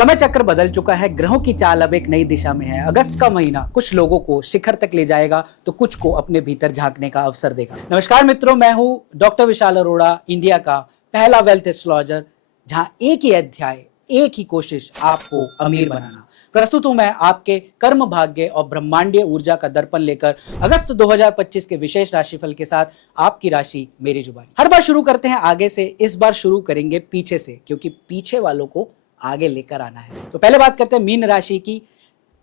समय चक्र बदल चुका है। ग्रहों की चाल अब एक नई दिशा में है। अगस्त का महीना कुछ लोगों को शिखर तक ले जाएगा तो कुछ को अपने भीतर झांकने का अवसर देगा। नमस्कार मित्रों, मैं हूं डॉक्टर विशाल अरोड़ा, इंडिया का पहला वेल्थ एस्ट्रोलॉजर, जहां एक ही अध्याय, एक ही कोशिश आपको अमीर बनाना। प्रस्तुत हूं मैं आपके कर्म भाग्य और ब्रह्मांडीय ऊर्जा का दर्पण लेकर अगस्त 2025 के विशेष राशिफल के साथ आपकी राशि मेरी जुबानी। हर बार शुरू करते हैं आगे से, इस बार शुरू करेंगे पीछे से, क्योंकि पीछे वालों को आगे लेकर आना है। तो पहले बात करते हैं मीन राशि की।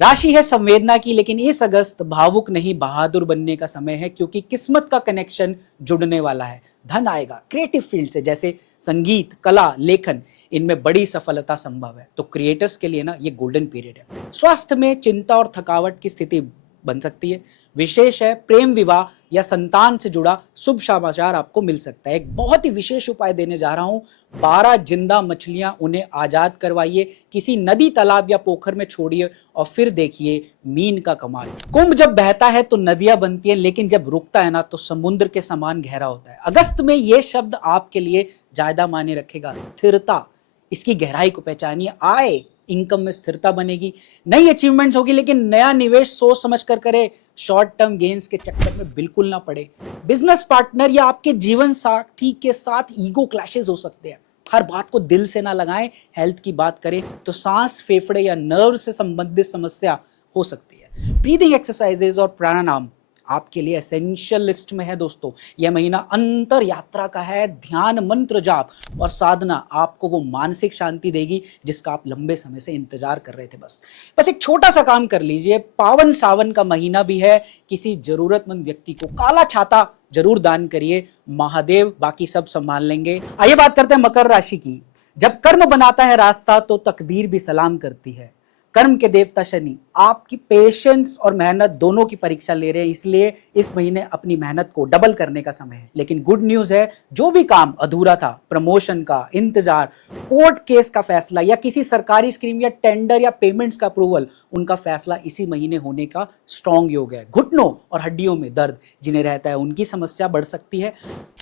राशि है संवेदना की, लेकिन इस अगस्त भावुक नहीं बहादुर बनने का समय है, क्योंकि किस्मत का कनेक्शन जुड़ने वाला है। धन आएगा क्रिएटिव फील्ड से, जैसे संगीत, कला, लेखन, इनमें बड़ी सफलता संभव है। तो क्रिएटर्स के लिए ना ये गोल्डन पीरियड है। स्वास्थ्य में चिंता और थकावट की स्थिति बन सकती है। विशेष है प्रेम, विवाह या संतान से जुड़ा शुभ समाचार आपको मिल सकता है। एक बहुत ही विशेष उपाय देने जा रहा हूं। 12 जिंदा मछलियां उन्हें आजाद करवाइए, किसी नदी, तालाब या पोखर में छोड़िए और फिर देखिए मीन का कमाल। कुंभ जब बहता है तो नदियां बनती है, लेकिन जब रुकता है ना तो समुद्र के समान गहरा होता है। अगस्त में यह शब्द आपके लिए ज्यादा मायने रखेगा। स्थिरता, इसकी गहराई को पहचानिए। आय, इनकम में स्थिरता बनेगी। नई अचीवमेंट्स होगी, लेकिन नया निवेश सोच समझ कर करे। शॉर्ट टर्म गेन्स के चक्कर में बिल्कुल ना पड़े। बिजनेस पार्टनर या आपके जीवन साथी के साथ ईगो क्लैशेस हो सकते हैं। हर बात को दिल से ना लगाएं। हेल्थ की बात करें तो सांस, फेफड़े या नर्व से संबंधित समस्या हो सकती है। ब्रीदिंग एक्सरसाइजेज और प्राणायाम आपके लिए एसेंशियल लिस्ट में है दोस्तों। यह महीना अंतर यात्रा का है। ध्यान, मंत्र जाप और साधना आपको वो मानसिक शांति देगी जिसका आप लंबे समय से इंतजार कर रहे थे। बस एक छोटा सा काम कर लीजिए। पावन सावन का महीना भी है। किसी जरूरतमंद व्यक्ति को काला छाता जरूर दान करिए। महादेव बाकी सब संभाल लेंगे। आइए बात करते हैं मकर राशि की। जब कर्म बनाता है रास्ता तो तकदीर भी सलाम करती है। कर्म के देवता शनि आपकी पेशेंस और मेहनत दोनों की परीक्षा ले रहे हैं, इसलिए इस महीने अपनी मेहनत को डबल करने का समय है। लेकिन गुड न्यूज है, जो भी काम अधूरा था, प्रमोशन का इंतजार, कोर्ट केस का फैसला या किसी सरकारी स्कीम या टेंडर या पेमेंट्स का अप्रूवल, उनका फैसला इसी महीने होने का स्ट्रॉन्ग योग है। घुटनों और हड्डियों में दर्द जिन्हें रहता है, उनकी समस्या बढ़ सकती है।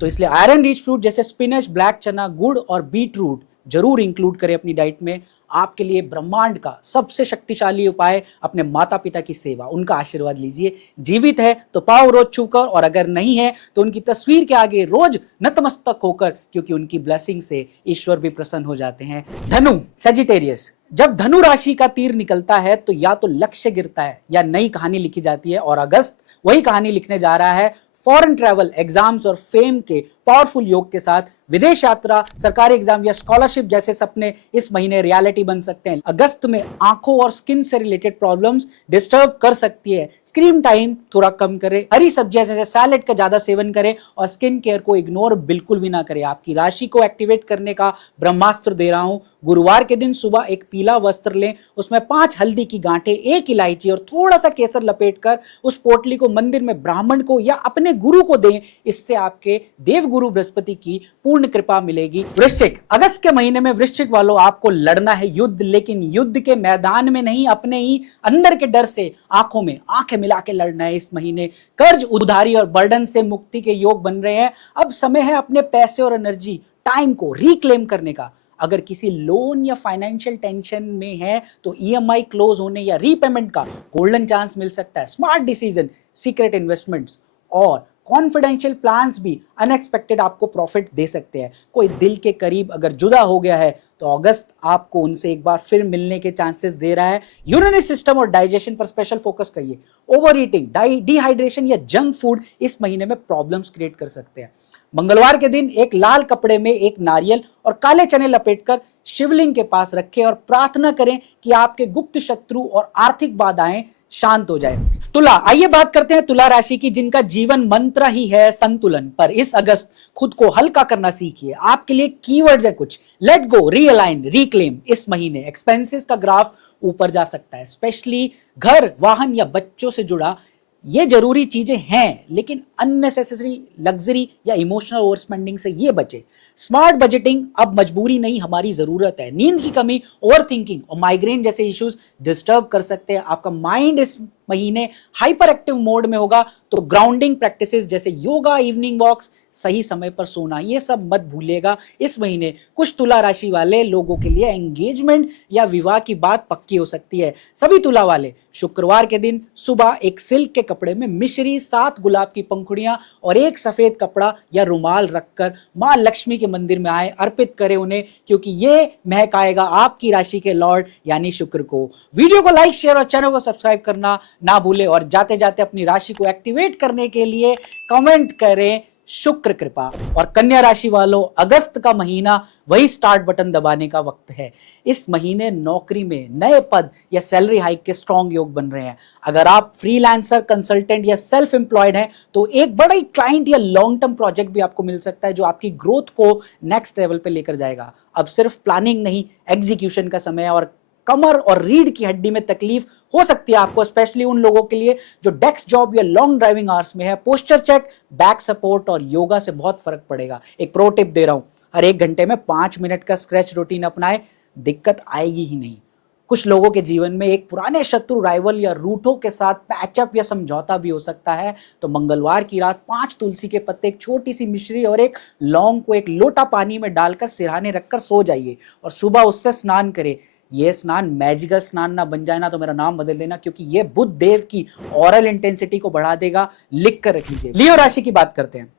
तो इसलिए आयरन रिच फ्रूट जैसे स्पिनच, ब्लैक चना, गुड़ और बीट रूट जरूर इंक्लूड करें अपनी डाइट में। आपके लिए ब्रह्मांड का सबसे शक्तिशाली उपाय अपने माता पिता की सेवा, उनका आशीर्वाद लीजिए। जीवित है तो पाँव रोज छूकर, और अगर नहीं है तो उनकी तस्वीर के आगे रोज नतमस्तक होकर, क्योंकि उनकी ब्लेसिंग से ईश्वर भी प्रसन्न हो जाते हैं। धनु, सेजिटेरियस, जब धनु राशि का तीर निकलता है तो या तो लक्ष्य गिरता है या नई कहानी लिखी जाती है, और अगस्त वही कहानी लिखने जा रहा है। फॉरेन ट्रैवल, एग्जाम्स और फेम के पावरफुल योग के साथ विदेश यात्रा, सरकारी एग्जाम या स्कॉलरशिप जैसे सपने इस महीने रियलिटी बन सकते हैं। अगस्त में आंखों और स्किन से रिलेटेड प्रॉब्लम्स डिस्टर्ब कर सकती है। स्क्रीन टाइम थोड़ा कम करें। हरी सब्जियां जैसे सैलेड का ज्यादा सेवन करें और स्किन केयर को इग्नोर बिल्कुल भी ना करें। आपकी राशि को एक्टिवेट करने का ब्रह्मास्त्र दे रहा हूं। गुरुवार के दिन सुबह एक पीला वस्त्र लें, उसमें 5 हल्दी की गांठें, 1 इलायची और थोड़ा सा केसर लपेटकर उस पोटली को मंदिर में ब्राह्मण को या अपने गुरु को दें। इससे आपके देवगुरु बृहस्पति की पूर्ण कृपा मिलेगी। वृश्चिक, अगस्त के महीने में वृश्चिक वालों आपको लड़ना है युद्ध, लेकिन युद्ध के मैदान में नहीं, अपने ही अंदर के डर से आंखों में आंखें मिला के लड़ना है। इस महीने कर्ज, उधारी और बर्डन से मुक्ति के योग बन रहे हैं। अब समय है अपने पैसे और एनर्जी, टाइम को रिक्लेम करने का। अगर किसी लोन या फाइनेंशियल टेंशन में है तो ईएमआई क्लोज होने या रीपेमेंट का गोल्डन चांस मिल सकता है। स्मार्ट डिसीजन, सीक्रेट इन्वेस्टमेंट्स और कॉन्फिडेंशियल प्लान्स भी अनएक्सपेक्टेड आपको प्रॉफिट दे सकते हैं। कोई दिल के करीब अगर जुदा हो गया है तो अगस्त आपको उनसे एक बार फिर मिलने के चांसेस दे रहा है। यूरिनरी सिस्टम और डाइजेशन पर स्पेशल फोकस करिए। ओवर ईटिंग, डिहाइड्रेशन या जंक फूड इस महीने में प्रॉब्लम्स क्रिएट कर सकते हैं। मंगलवार के दिन एक लाल कपड़े में एक नारियल और काले चने लपेटकर शिवलिंग के पास रखें और प्रार्थना करें कि आपके गुप्त शत्रु और आर्थिक बाधाएं शांत हो जाए। तुला, आइए बात करते हैं तुला राशि की, जिनका जीवन मंत्र ही है संतुलन। पर इस अगस्त खुद को हल्का करना सीखिए। आपके लिए कीवर्ड्स है कुछ: लेट गो, रीअलाइन, रिक्लेम। इस महीने एक्सपेंसेस का ग्राफ ऊपर जा सकता है, स्पेशली घर, वाहन या बच्चों से जुड़ा। ये जरूरी चीजें हैं, लेकिन अननेसेसरी लग्जरी या इमोशनल ओवर स्पेंडिंग से ये बचे। स्मार्ट बजटिंग अब मजबूरी नहीं, हमारी जरूरत है। नींद की कमी, ओवर थिंकिंग और माइग्रेन जैसे इश्यूज डिस्टर्ब कर सकते हैं। आपका माइंड इस महीने हाइपर एक्टिव मोड में होगा, तो ग्राउंडिंग प्रैक्टिसेस जैसे योगा, इवनिंग वॉक्स, सही समय पर सोना, ये सब मत भूलिएगा। इस महीने कुछ तुला राशि वाले लोगों के लिए एंगेजमेंट या विवाह की बात पक्की हो सकती है। सभी तुला वाले शुक्रवार के दिन सुबह एक सिल्क के कपड़े में मिश्री, 7 गुलाब की पंखुड़ियां और एक सफेद कपड़ा या रुमाल रखकर मां लक्ष्मी के मंदिर में आए, अर्पित करें उन्हें, क्योंकि ये महक आएगा आपकी राशि के लॉर्ड यानी शुक्र को। वीडियो को लाइक, शेयर और चैनल को सब्सक्राइब करना ना भूले और जाते जाते अपनी राशि को एक्टिवेट करने के लिए कमेंट करें शुक्र कृपा। और कन्या राशि वालों, अगस्त का महीना वही स्टार्ट बटन दबाने का वक्त है। इस महीने नौकरी में नए पद या सैलरी हाइक के स्ट्रॉन्ग योग बन रहे हैं। अगर आप फ्रीलांसर, कंसल्टेंट या सेल्फ एम्प्लॉयड हैं तो एक बड़ा क्लाइंट या लॉन्ग टर्म प्रोजेक्ट भी आपको मिल सकता है जो आपकी ग्रोथ को नेक्स्ट लेवल पे लेकर जाएगा। अब सिर्फ प्लानिंग नहीं, एग्जीक्यूशन का समय है। और कमर और रीढ़ की हड्डी में तकलीफ हो सकती है आपको, स्पेशली उन लोगों के लिए जो डेस्क जॉब या लॉन्ग ड्राइविंग आवर्स में है। पोस्चर चेक, बैक सपोर्ट और योगा से बहुत फर्क पड़ेगा। एक प्रो टिप दे रहा हूं, हर 1 घंटे में 5 मिनट का स्ट्रेच रूटीन अपनाएं, दिक्कत आएगी ही नहीं। कुछ लोगों के जीवन में एक पुराने शत्रु, राइवल या रूठों के साथ पैचअप या समझौता भी हो सकता है। तो मंगलवार की रात 5 तुलसी के पत्ते, एक छोटी सी मिश्री और एक लौंग को एक लोटा पानी में डालकर सिरहाने रखकर सो जाइए और सुबह उससे स्नान करें। ये स्नान मैजिकल स्नान ना बन जाए ना तो मेरा नाम बदल देना, क्योंकि ये बुध देव की ऑरल इंटेंसिटी को बढ़ा देगा। लिख कर रख लीजिए। लियो राशि की बात करते हैं।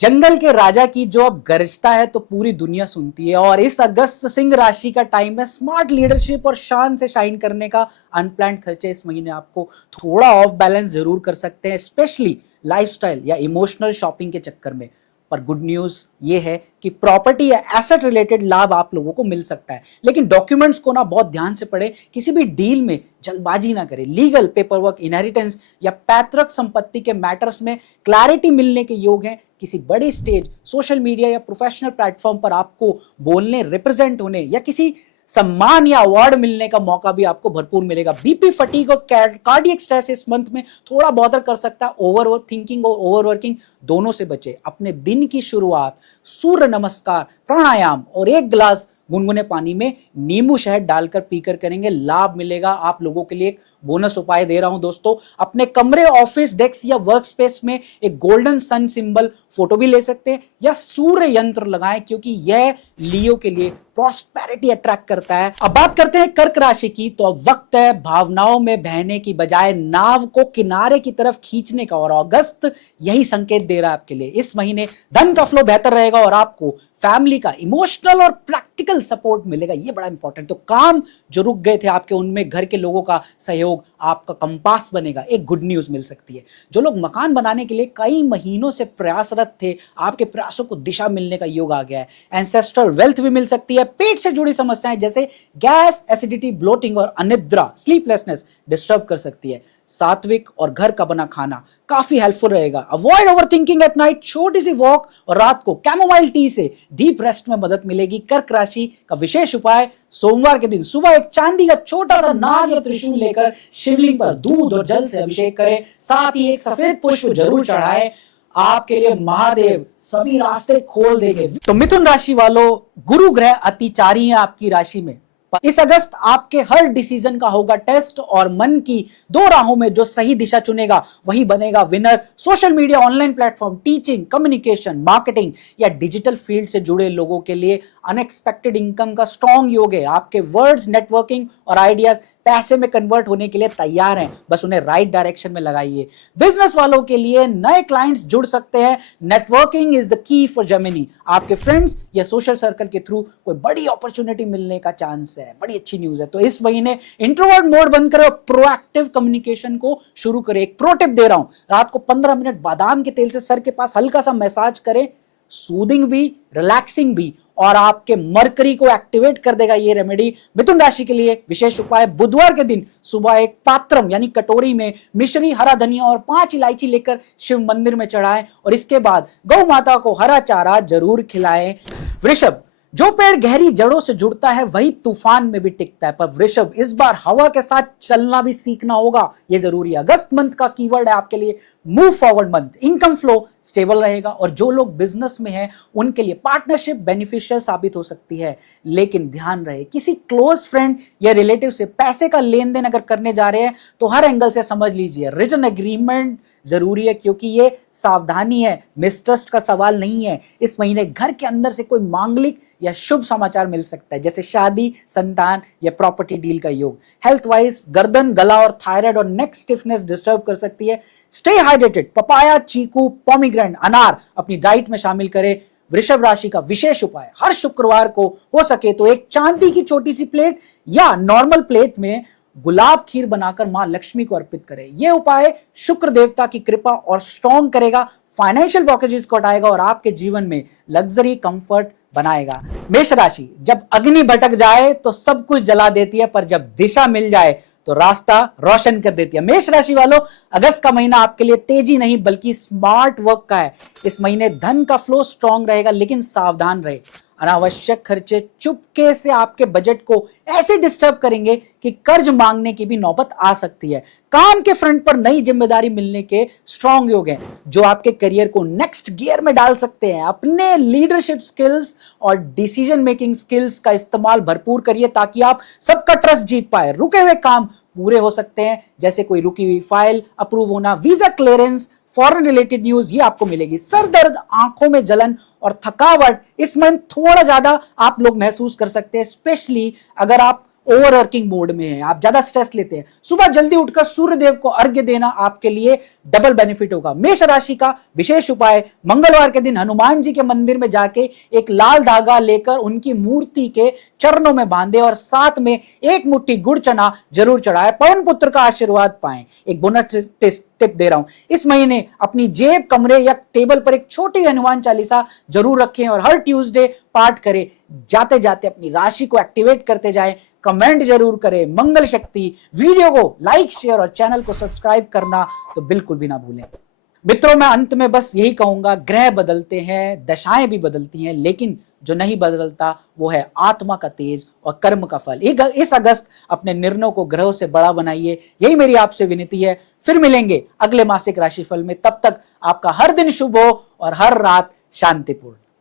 जंगल के राजा की जो अब गरजता है तो पूरी दुनिया सुनती है, और इस अगस्त सिंह राशि का टाइम है स्मार्ट लीडरशिप और शान से शाइन करने का। अनप्लान्ड खर्चे इस महीने आपको थोड़ा ऑफ बैलेंस जरूर कर सकते हैं, स्पेशली लाइफस्टाइल या इमोशनल शॉपिंग के चक्कर में। पर गुड न्यूज ये है कि प्रॉपर्टी या एसेट रिलेटेड लाभ आप लोगों को मिल सकता है, लेकिन डॉक्यूमेंट्स को ना बहुत ध्यान से पढ़ें। किसी भी डील में जल्दबाजी ना करें। लीगल पेपर वर्क, इनहेरिटेंस या पैतृक संपत्ति के मैटर्स में क्लैरिटी मिलने के योग हैं। किसी बड़ी स्टेज, सोशल मीडिया या प्रोफेशनल प्लेटफॉर्म पर आपको बोलने, रिप्रेजेंट होने या किसी सम्मान या अवार्ड मिलने का मौका भी आपको भरपूर मिलेगा। बीपी, फटीग और कार्डियक स्ट्रेस इस मंथ में थोड़ा बॉदर कर सकता है। ओवर थिंकिंग और ओवरवर्किंग दोनों से बचे। अपने दिन की शुरुआत सूर्य नमस्कार, प्राणायाम और 1 गिलास गुनगुने पानी में नींबू शहद डालकर पीकर करेंगे, लाभ मिलेगा। आप लोगों के लिए एक बोनस उपाय दे रहा हूं दोस्तों। अपने कमरे, ऑफिस, डेस्क या वर्क स्पेस में एक गोल्डन सन सिंबल फोटो भी ले सकते हैं या सूर्य यंत्र लगाएं, क्योंकि यह लियो के लिए प्रॉस्पेरिटी अट्रैक्ट करता है। अब बात करते हैं कर्क राशि की। तो अब वक्त है भावनाओं में बहने की बजाय नाव को किनारे की तरफ खींचने का, और अगस्त यही संकेत दे रहा है आपके लिए। इस महीने धन का फ्लो बेहतर रहेगा और आपको फैमिली का इमोशनल और प्रैक्टिकल सपोर्ट मिलेगा। ये बड़ा इंपॉर्टेंट। तो काम जो रुक गए थे आपके, उनमें घर के लोगों का सहयोग आपका कंपास बनेगा। एक गुड न्यूज मिल सकती है। जो लोग मकान बनाने के लिए कई महीनों से प्रयासरत थे, आपके प्रयासों को दिशा मिलने का योग आ गया है। एंसेस्ट्रल वेल्थ भी मिल सकती है। पेट से जुड़ी समस्याएं जैसे गैस, एसिडिटी, ब्लोटिंग और अनिद्रा, स्लीपलेसनेस डिस्टर्ब कर सकती है। सात्विक और घर का बना खाना काफी हेल्पफुल रहेगा। Avoid overthinking at night. छोटी सी वॉक और रात को कैमोमाइल टी से डीप रेस्ट में मदद मिलेगी। कर्क राशि का विशेष उपाय, सोमवार के दिन सुबह एक चांदी का छोटा सा नाग या त्रिशूल लेकर शिवलिंग पर दूध और जल से अभिषेक करें। साथ ही एक सफेद पुष्प जरूर चढ़ाएं। आपके लिए महादेव सभी रास्ते खोल देंगे। तो मिथुन राशि वालों, गुरु ग्रह अतिचारी है आपकी राशि में। इस अगस्त आपके हर डिसीजन का होगा टेस्ट, और मन की 2 राहों में जो सही दिशा चुनेगा वही बनेगा winner. Social media, online platform, teaching, communication, marketing या डिजिटल फील्ड से जुड़े लोगों के लिए अनएक्सपेक्टेड इनकम का स्ट्रॉन्ग योग है। आपके वर्ड्स, नेटवर्किंग और आइडियाज पैसे में कन्वर्ट होने के लिए तैयार हैं, बस उन्हें राइट डायरेक्शन में लगाइए। बिजनेस वालों के लिए नए क्लाइंट्स जुड़ सकते हैं। Networking is the key for Gemini. आपके फ्रेंड्स या सोशल सर्कल के थ्रू कोई बड़ी अपॉर्चुनिटी मिलने का चांस है। बड़ी अच्छी न्यूज है। तो इस महीने इंट्रोवर्ट मोड बंद करें और प्रोएक्टिव कम्युनिकेशन को शुरू करें। एक प्रो टिप दे रहा हूं, रात को 15 मिनट बादाम के तेल से सर के पास हल्का सा मैसाज करें। सूदिंग भी, रिलैक्सिंग भी, और आपके मरकरी को एक्टिवेट कर देगा ये रेमेडी। मिथुन राशि के लिए विशेष उपाय, बुधवार के दिन सुबह एक पात्रम यानी कटोरी में मिश्री, हरा धनिया और 5 इलायची लेकर शिव मंदिर में चढ़ाएं, और इसके बाद गौ माता को हरा चारा जरूर खिलाएं। वृषभ, जो पेड़ गहरी जड़ों से जुड़ता है वही तूफान में भी टिकता है, पर वृषभ इस बार हवा के साथ चलना भी सीखना होगा, ये जरूरी है। अगस्त मंथ का कीवर्ड है आपके लिए move forward month, income flow stable रहेगा। और जो लोग बिजनेस में हैं उनके लिए पार्टनरशिप बेनिफिशियल साबित हो सकती है। लेकिन ध्यान रहे, किसी क्लोज फ्रेंड या रिलेटिव से पैसे का लेन देन अगर करने जा रहे हैं तो हर एंगल से समझ लीजिए रिटन एग्रीमेंट जरूरी है, क्योंकि ये सावधानी है, मिसट्रस्ट का सवाल नहीं है। इस महीने घर के अंदर से कोई मांगलिक या शुभ समाचार मिल सकता है, जैसे शादी, संतान या प्रॉपर्टी डील का योग। हेल्थ वाइज गर्दन, गला और थायराइड और नेक स्टिफनेस डिस्टर्ब कर सकती है। स्टे हाइड्रेटेड, पपाया, चीकू, पोमीग्रेनेट, अनार अपनी डाइट में शामिल करें। वृषभ राशि का विशेष उपाय, हर शुक्रवार को हो सके तो एक चांदी की छोटी सी प्लेट या नॉर्मल प्लेट में गुलाब खीर बनाकर मां लक्ष्मी को अर्पित करें। यह उपाय शुक्र देवता की कृपा और स्ट्रॉन्ग करेगा, फाइनेंशियल ब्लॉकेजेस को हटाएगा और आपके जीवन में लग्जरी कंफर्ट बनाएगा। मेष राशि, जब अग्नि भटक जाए तो सब कुछ जला देती है, पर जब दिशा मिल जाए तो रास्ता रोशन कर देती है। मेष राशि वालों, अगस्त का महीना आपके लिए तेजी नहीं बल्कि स्मार्ट वर्क का है। इस महीने धन का फ्लो स्ट्रांग रहेगा, लेकिन सावधान रहे। अनावश्यक खर्चे चुपके से आपके बजट को ऐसे डिस्टर्ब करेंगे कि कर्ज मांगने की भी नौबत आ सकती है। काम के फ्रंट पर नई जिम्मेदारी मिलने के स्ट्रांग योग हैं, जो आपके करियर को नेक्स्ट गियर में डाल सकते हैं। अपने लीडरशिप स्किल्स और डिसीजन मेकिंग स्किल्स का इस्तेमाल भरपूर करिए ताकि आप सबका ट्रस्ट जीत पाए। रुके हुए काम पूरे हो सकते हैं, जैसे कोई रुकी हुई फाइल अप्रूव होना, visa clearance, foreign related news, ये आपको मिलेगी। सर दर्द, आंखों में जलन और थकावट इस मंथ थोड़ा ज्यादा आप लोग महसूस कर सकते हैं, स्पेशली अगर आप ओवर वर्किंग मोड में हैं, आप ज्यादा स्ट्रेस लेते हैं। सुबह जल्दी उठकर सूर्य देव को अर्घ्य देना आपके लिए डबल बेनिफिट होगा। मेष राशि का विशेष उपाय, मंगलवार के दिन हनुमान जी के मंदिर में जाके एक लाल धागा लेकर उनकी मूर्ति के चरणों में बांधे और साथ में एक मुट्ठी गुड़ चना जरूर चढ़ाए। पवन पुत्र का आशीर्वाद पाएं। एक बोनस टिप दे रहा हूं, इस महीने अपनी जेब, कमरे या टेबल पर एक छोटी हनुमान चालीसा जरूर रखें और हर ट्यूसडे पाठ करें। जाते जाते अपनी राशि को एक्टिवेट करते जाएं। कमेंट जरूर करें। मंगल शक्ति। वीडियो को लाइक, शेयर और चैनल को सब्सक्राइब करना तो बिल्कुल भी ना भूलें। मित्रों, मैं अंत में बस यही कहूंगा, ग्रह बदलते हैं, दशाएं भी बदलती हैं, लेकिन जो नहीं बदलता वो है आत्मा का तेज और कर्म का फल। इस अगस्त अपने निर्णयों को ग्रहों से बड़ा बनाइए, यही मेरी आपसे विनती है। फिर मिलेंगे अगले मासिक राशिफल में, तब तक आपका हर दिन शुभ हो और हर रात शांतिपूर्ण।